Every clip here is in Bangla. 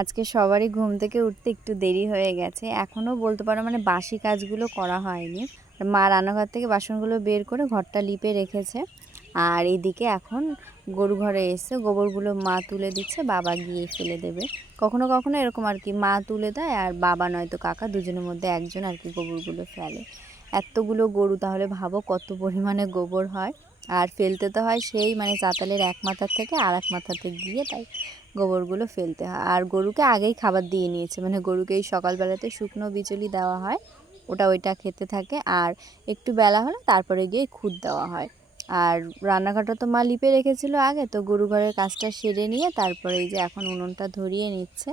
আজকে সবারই ঘুম থেকে উঠতে একটু দেরি হয়ে গেছে। এখনও বলতে পারো মানে বাসি কাজগুলো করা হয়নি। মা রান্নাঘর থেকে বাসনগুলো বের করে ঘরটা লিপে রেখেছে। আর এদিকে এখন গরু ঘরে এসে গোবরগুলো মা তুলে দিচ্ছে, বাবা গিয়ে ফেলে দেবে। কখনো কখনো এরকম আর কি, মা তুলে দেয় আর বাবা নয়তো কাকা দুজনের মধ্যে একজন আর কি গোবরগুলো ফেলে। এতগুলো গরু তাহলে ভাবো কত পরিমাণে গোবর হয়। আর ফেলতে তো হয় সেই মানে চাতালের এক মাথার থেকে আর এক মাথাতে গিয়ে তাই গোবরগুলো ফেলতে হয়। আর গরুকে আগেই খাবার দিয়ে নিয়েছে। মানে গরুকে এই সকালবেলাতে শুকনো বিচুলি দেওয়া হয়, ওটা ওইটা খেতে থাকে। আর একটু বেলা হলে তারপরে গিয়ে খুদ দেওয়া হয়। আর রান্নাঘরটা তো মা লিপে রেখেছিল আগে, তো গরু ঘরের কাজটা সেরে নিয়ে তারপরে এই যে এখন উনুনটা ধরিয়ে নিচ্ছে।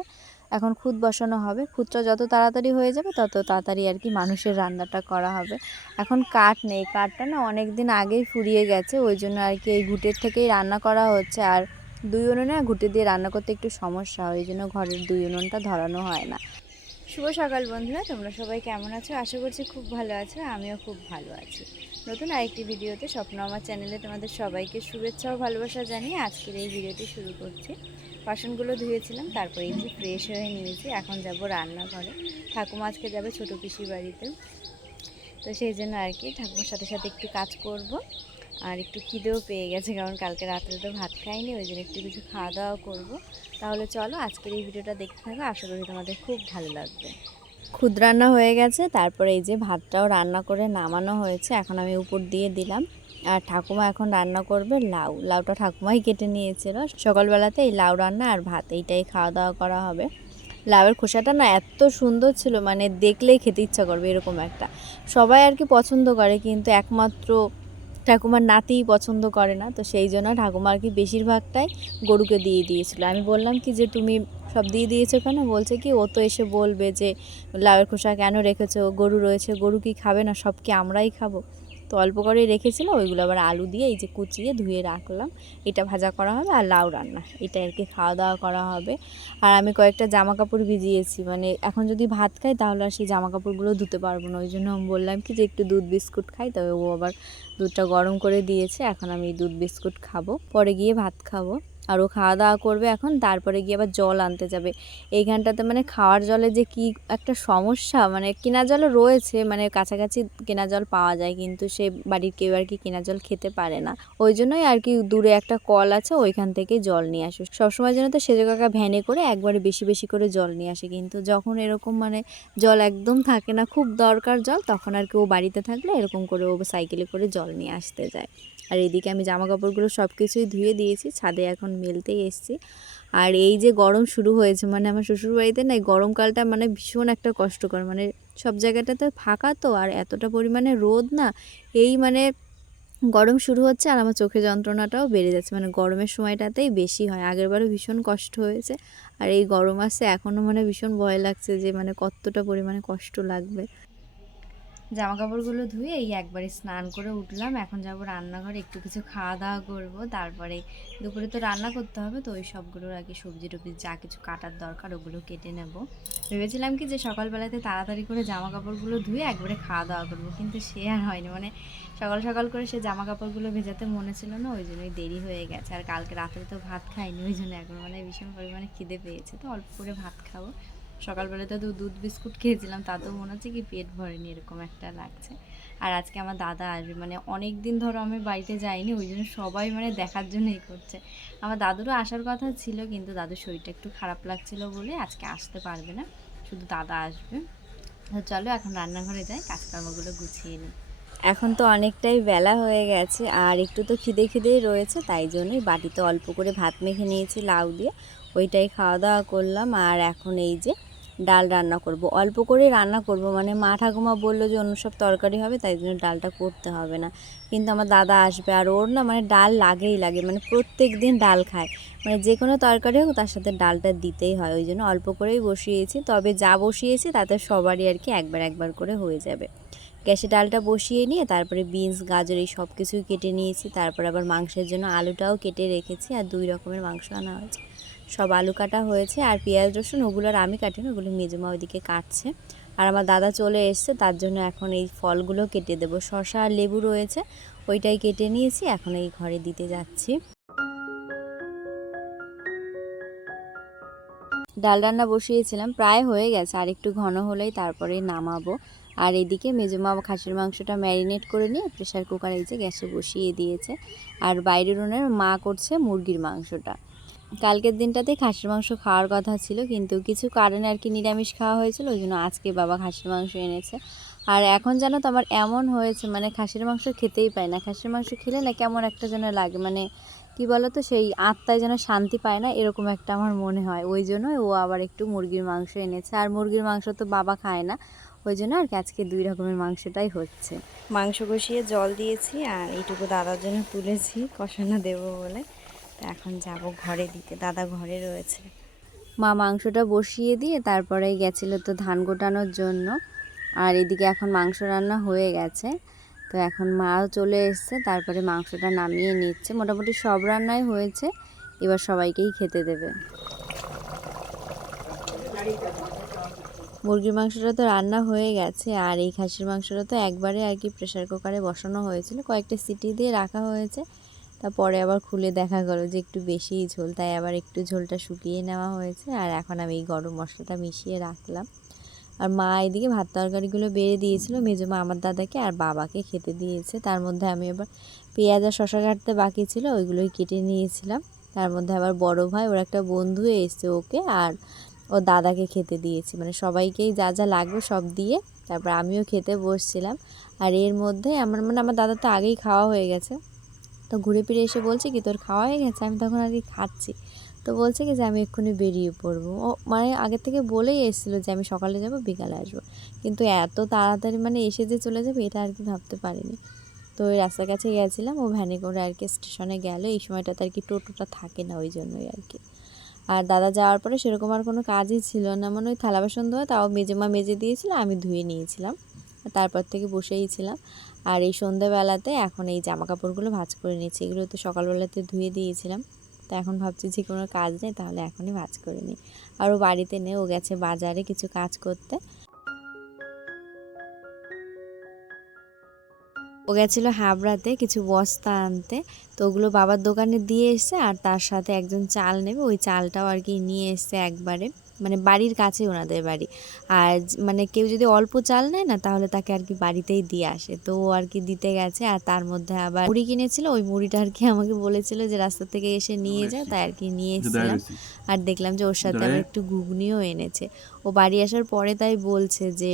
এখন খুদ বসানো হবে। খুদটা যত তাড়াতাড়ি হয়ে যাবে, তত তাড়াতাড়ি আর কি মানুষের রান্নাটা করা হবে। এখন কাঠ নেই। কাঠটা না অনেক দিন আগেই ফুরিয়ে গেছে। ওই জন্য আর কি এই ঘুটের থেকেই রান্না করা হচ্ছে। আর দুই উনুনে ঘুটে দিয়ে রান্না করতে একটু সমস্যা হয়। ওই জন্য ঘরের দুই উনুনটা ধরানো হয় না। শুভ সকাল বন্ধুরা। তোমরা সবাই কেমন আছো? আশা করছি খুব ভালো আছো। আমিও খুব ভালো আছি। নতুন আরেকটি ভিডিওতে স্বপ্ন আমার চ্যানেলে তোমাদের সবাইকে শুভেচ্ছা ও ভালোবাসা জানিয়ে আজকের এই ভিডিওটি শুরু করছি। বাসনগুলো ধুয়েছিলাম, তারপরে এই যে ফ্রেশ হয়ে নিয়েছি, এখন যাব রান্নাঘরে। ঠাকুমা আজকে যাবে ছোটো পিসির বাড়িতে। তো সেই জন্য আর কি, ঠাকুমার সাথে সাথে একটু কাজ করব। আর একটু খিদেও পেয়ে গেছে, কারণ কালকে রাত্রে তো ভাত খাইনি, ওই জন্য একটু কিছু খাওয়া দাওয়া করব। তাহলে চলো, আজকের এই ভিডিওটা দেখতে থাকো, আশা করি তোমাদের খুব ভালো লাগবে। খুদ রান্না হয়ে গেছে, তারপরে এই যে ভাতটাও রান্না করে নামানো হয়েছে, এখন আমি উপর দিয়ে দিলাম। আর ঠাকুমা এখন রান্না করবে লাউ। লাউটা ঠাকুমাই কেটে নিয়েছিল। সকালবেলাতে এই লাউ রান্না আর ভাত, এইটাই খাওয়া দাওয়া করা হবে। লাউয়ের খোসাটা না এত সুন্দর ছিল মানে দেখলেই খেতে ইচ্ছা করবে এরকম একটা। সবাই আর কি পছন্দ করে, কিন্তু একমাত্র ঠাকুমার নাতিই পছন্দ করে না, তো সেই জন্য ঠাকুমা আর কি বেশিরভাগটাই গরুকে দিয়ে দিয়েছিল। আমি বললাম কি যে, তুমি সব দিয়ে দিয়েছ কেন? বলছে কি, ও তো এসে বলবে যে, লাউয়ের খোসা কেন রেখেছো? গরু রয়েছে, গরু কি খাবে না? সব কি আমরাই খাব? তো অল্প করে রেখেছিল, ওইগুলো আবার আলু দিয়ে এই যে কুচিয়ে ধুয়ে রাখলাম। এটা ভাজা করা হবে আর লাউ রান্না, এটা আর কি খাওয়া দাওয়া করা হবে। আর আমি কয়েকটা জামা কাপড় ভিজিয়েছি মানে এখন যদি ভাত খাই তাহলে আর সেই জামা কাপড়গুলো ধুতে পারব না। ওই জন্য আমি বললাম কি যে একটু দুধ বিস্কুট খাই, তবে ও আবার দুধটা গরম করে দিয়েছে, এখন আমি দুধ বিস্কুট খাব, পরে গিয়ে ভাত খাব। আর ও খাওয়া দাওয়া করবে এখন, তারপরে গিয়ে আবার জল আনতে যাবে। এইখানটাতে মানে খাওয়ার জলে যে কি একটা সমস্যা মানে কেনা জলও রয়েছে মানে কাছাকাছি কেনা জল পাওয়া যায়, কিন্তু সে বাড়ির কেউ আর কি কেনা জল খেতে পারে না। ওই জন্যই আর কি দূরে একটা কল আছে, ওইখান থেকে জল নিয়ে আসে। সবসময় যেন তো সেজো কাকা ভ্যানে করে একবারে বেশি বেশি করে জল নিয়ে আসে, কিন্তু যখন এরকম মানে জল একদম থাকে না, খুব দরকার জল, তখন আর কি ও বাড়িতে থাকলে এরকম করে ও সাইকেলে করে জল নিয়ে আসতে যায়। আর এদিকে আমি জামা কাপড়গুলো সব কিছুই ধুয়ে দিয়েছি, ছাদে এখন মেলতেই এসেছি। আর এই যে গরম শুরু হয়েছে মানে আমার শ্বশুরবাড়িতে না গরমকালটা মানে ভীষণ একটা কষ্টকর মানে সব জায়গাটাতে ফাঁকা তো, আর এতটা পরিমাণে রোদ না, এই মানে গরম শুরু হচ্ছে আর আমার চোখে যন্ত্রণাটাও বেড়ে যাচ্ছে মানে গরমের সময়টাতেই বেশি হয়, আগেরবারও ভীষণ কষ্ট হয়েছে। আর এই গরম আসছে, এখনও মানে ভীষণ ভয় লাগছে যে মানে কতটা পরিমাণে কষ্ট লাগবে। জামা কাপড়গুলো ধুয়ে এই একবারে স্নান করে উঠলাম। এখন যাব রান্নাঘরে, একটু কিছু খাওয়া দাওয়া করব। তারপরে দুপুরে তো রান্না করতে হবে, তো ওই সবগুলোর আগে সবজি টবজি যা কিছু কাটার দরকার ওগুলো কেটে নেব। ভেবেছিলাম কি যে সকালবেলাতে তাড়াতাড়ি করে জামা কাপড়গুলো ধুয়ে একবারে খাওয়া দাওয়া করব, কিন্তু সে আর হয়নি। মানে সকাল সকাল করে সে জামা কাপড়গুলো ভেজাতে মনে ছিল না, ওই জন্যই দেরি হয়ে গেছে। আর কালকে রাত্রে তো ভাত খাইনি, ওই জন্য এখন মানে ভীষণ পরিমাণে খিদে পেয়েছে, তো অল্প করে ভাত খাব। সকালবেলাতে তো দুধ বিস্কুট খেয়েছিলাম তাতেও মনে হচ্ছে কি পেট ভরেনি, এরকম একটা লাগছে। আর আজকে আমার দাদা আসবে মানে অনেক দিন ধরো আমি বাড়িতে যাইনি, ওই জন্য সবাই মানে দেখার জন্যই করছে। আমার দাদুরও আসার কথা ছিল, কিন্তু দাদুর শরীরটা একটু খারাপ লাগছিল বলে আজকে আসতে পারবে না, শুধু দাদা আসবে। চলো এখন রান্নাঘরে যাই, কাজকর্মগুলো গুছিয়ে নিই। এখন তো অনেকটাই বেলা হয়ে গেছে আর একটু তো খিদে খিদেই রয়েছে, তাই জন্যই বাটিতে অল্প করে ভাত মেখে নিয়েছি, লাউ দিয়ে। ওইটাই খাওয়া দাওয়া করলাম আর এখন এই যে ডাল রান্না করব। অল্প করে রান্না করব মানে মা ঠাকুমা বলল যে অন্য সব তরকারি হবে, তাই জন্য ডালটা করতে হবে না। কিন্তু আমার দাদা আসবে আর ওর না মানে ডাল লাগেই লাগে মানে প্রত্যেক দিন ডাল খায়। মানে যে কোনো তরকারি হোক তার সাথে ডালটা দিতেই হয়, ওই জন্য অল্প করেই বসিয়েছি। তবে যা বসিয়েছি তাতে সবারই আর কি একবার একবার করে হয়ে যাবে। গ্যাসে ডালটা বসিয়ে নিয়ে তারপরে বিনস, গাজর এই সব কিছুই কেটে নিয়েছি। তারপর আবার মাংসের জন্য আলুটাও কেটে রেখেছি আর দুই রকমের মাংস আনা হয়েছে। সব আলু কাটা হয়েছে আর পেঁয়াজ, রসুন ওগুলো আর আমি কাটি না, ওগুলো মেজমা ওইদিকে কাটছে। আর আমার দাদা চলে এসছে, তার জন্য এখন এই ফলগুলো কেটে দেবো। শশা আর লেবু রয়েছে, ওইটাই কেটে নিয়েছি, এখন এই ঘরে দিতে যাচ্ছি। ডাল রান্না বসিয়েছিলাম, প্রায় হয়ে গেছে। আর একটু ঘন হলেই তারপরে নামাবো। আর এদিকে মেজমা খাসির মাংসটা ম্যারিনেট করে নিয়ে প্রেশার কুকারে এই যে গ্যাসে বসিয়ে দিয়েছে। আর বাইরের উনের মা করছে মুরগির মাংসটা। কালকের দিনটাতে খাসির মাংস খাওয়ার কথা ছিল, কিন্তু কিছু কারণে আর কি নিরামিষ খাওয়া হয়েছিল, ওই জন্য আজকে বাবা খাসির মাংস এনেছে। আর এখন যেন তো আমার এমন হয়েছে মানে খাসির মাংস খেতেই পায় না। খাসির মাংস খেলে না কেমন একটা যেন লাগে মানে কি বলো তো সেই আত্মায় যেন শান্তি পায় না এরকম একটা আমার মনে হয়। ওই জন্যই ও আবার একটু মুরগির মাংস এনেছে। আর মুরগির মাংস তো বাবা খায় না। ওই জন্য আর কি আজকে দুই রকমের মাংসটাই হচ্ছে। মাংস কষিয়ে জল দিয়েছি আর এইটুকু দাদার জন্য তুলেছি। কষানো দেবো বলে। তো এখন যাব ঘরে দিতে। দাদা ঘরে রয়েছে। মা মাংসটা বসিয়ে দিয়ে তারপরে গেছিল তো ধান গোটানোর জন্য। আর এদিকে এখন মাংস রান্না হয়ে গেছে। তো এখন মাও চলে এসছে, তারপরে মাংসটা নামিয়ে নিচ্ছে। মোটামুটি সব রান্নাই হয়েছে, এবার সবাইকেই খেতে দেবে। মুরগির মাংসটা তো রান্না হয়ে গেছে, আর এই খাসির মাংসটা তো একবারে আর কি প্রেশার কুকারে বসানো হয়েছিল। কয়েকটা সিটি দিয়ে রাখা হয়েছে, তারপরে আবার খুলে দেখা গেলো যে একটু বেশিই ঝোল, তাই আবার একটু ঝোলটা শুকিয়ে নেওয়া হয়েছে। আর এখন আমি এই গরম মশলাটা মিশিয়ে রাখলাম। আর মা এদিকে ভাত তরকারিগুলো বেড়ে দিয়েছিল। মা আমার দাদাকে আর বাবাকে খেতে দিয়েছে। তার মধ্যে আমি আবার পেঁয়াজ আর শশা কাটতে বাকি ছিল, ওইগুলোই কেটে নিয়েছিলাম। তার মধ্যে আবার বড় ভাই, ওর একটা বন্ধু এসছে ওকে আর ও দাদাকে খেতে দিয়েছি। মানে সবাইকেই যা যা লাগবে সব দিয়ে তারপর আমিও খেতে বসছিলাম। আর এর মধ্যে আমার মানে আমার দাদা তো আগেই খাওয়া হয়ে গেছে। তো ঘুরে ফিরে এসে বলছে কি, তোর খাওয়া হয়ে গেছে? আমি তখন আর কি খাচ্ছি। তো বলছে কি যে আমি এক্ষুনি বেরিয়ে পড়ব। ও মানে আগের থেকে বলেই এসেছিল যে আমি সকালে যাব, বিকালে আসব। কিন্তু এত তাড়াতাড়ি মানে এসে যে চলে যাবে, এটা আর কি ভাবতে পারিনি। তো ওই রাস্তার কাছে গেছিলাম, ও ভ্যানে করে আর কি স্টেশনে গেল। এই সময়টাতে আর কি টোটোটা থাকে না ওই জন্যই আর কি। আর দাদা যাওয়ার পরে সেরকম আর কোনো কাজই ছিল না। মানে ওই থালা বাসন ধোয়া, তাও মেজে মা মেজে দিয়েছিল, আমি ধুয়ে নিয়েছিলাম। তারপর থেকে বসেই ছিলাম। আর এই সন্ধ্যেবেলাতে এখন এই জামা কাপড়গুলো ভাজ করে নিচ্ছি এগুলো তো সকালবেলাতে ধুয়ে দিয়েছিলাম। তো এখন ভাবছি যে কোনো কাজ নেই তাহলে এখনই ভাজ করে নিই। আর ও বাড়িতে নেই, ও গেছে বাজারে কিছু কাজ করতে। ও গেছিল হাবড়াতে কিছু বস্তা আনতে, তো ওগুলো বাবার দোকানে দিয়ে এসছে আর তার সাথে একজন চাল নেবে, ওই চালটাও আর কি নিয়ে এসছে একবারে। মানে বাড়ির কাছে ওনাদের বাড়ি। আর মানে কেউ যদি অল্প চাল নেয় না তাহলে তাকে আর কি বাড়িতেই দিয়ে আসে। তো ও আর কি দিতে গেছে আর তার মধ্যে আবার মুড়ি কিনেছিল। ওই মুড়িটা আর কি আমাকে বলেছিল যে রাস্তা থেকে এসে নিয়ে যায় তাই আর কি নিয়ে এসেছিলাম আর দেখলাম যে ওর সাথে আবার একটু ঘুগনিও এনেছে। ও বাড়ি আসার পরে তাই বলছে যে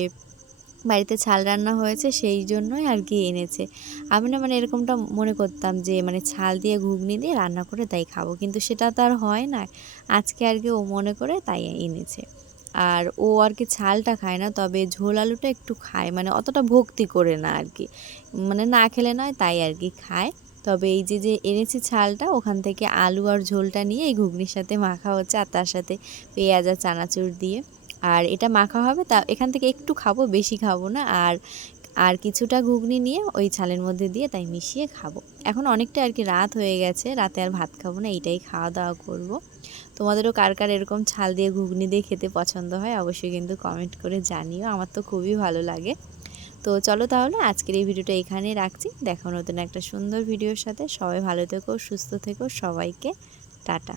বাড়িতে ছাল রান্না হয়েছে সেই জন্যই আর কি এনেছে। আমি না মানে এরকমটা মনে করতাম যে মানে ছাল দিয়ে ঘুগনি দিয়ে রান্না করে তাই খাব। কিন্তু সেটা তো আর হয় না। আজকে আর কি ও মনে করে তাই এনেছে। আর ও আর কি ছালটা খায় না, তবে ঝোল আলুটা একটু খায়। মানে অতটা ভক্তি করে না আর কি। মানে না খেলে নয়, তাই আর কি খায়। তবে এই যে যে এনেছি ছালটা ওখান থেকে আলু আর ঝোলটা নিয়ে এই ঘুগনির সাথে মাখা হচ্ছে আর তার সাথে পেঁয়াজ আর চানাচুর দিয়ে। আর এটা মাখা হবে, তা এখান থেকে একটু খাব, বেশি খাব না। আর আর কিছুটা ঘুগনি নিয়ে ওই ছালের মধ্যে দিয়ে তাই মিশিয়ে খাব। এখন অনেকটা আর কি রাত হয়ে গেছে, রাতে আর ভাত খাব না, এইটাই খাওয়া দাওয়া করব। তোমাদেরও কার কার এরকম ছাল দিয়ে ঘুগনি দিয়ে খেতে পছন্দ হয় অবশ্যই কিন্তু কমেন্ট করে জানিও, আমার তো খুবই ভালো লাগে। তো চলো তাহলে আজকের এই ভিডিওটা এখানেই রাখছি, দেখো নতুন একটা সুন্দর ভিডিওর সাথে। সবাই ভালো থেকো, সুস্থ থেকো, সবাইকে টাটা।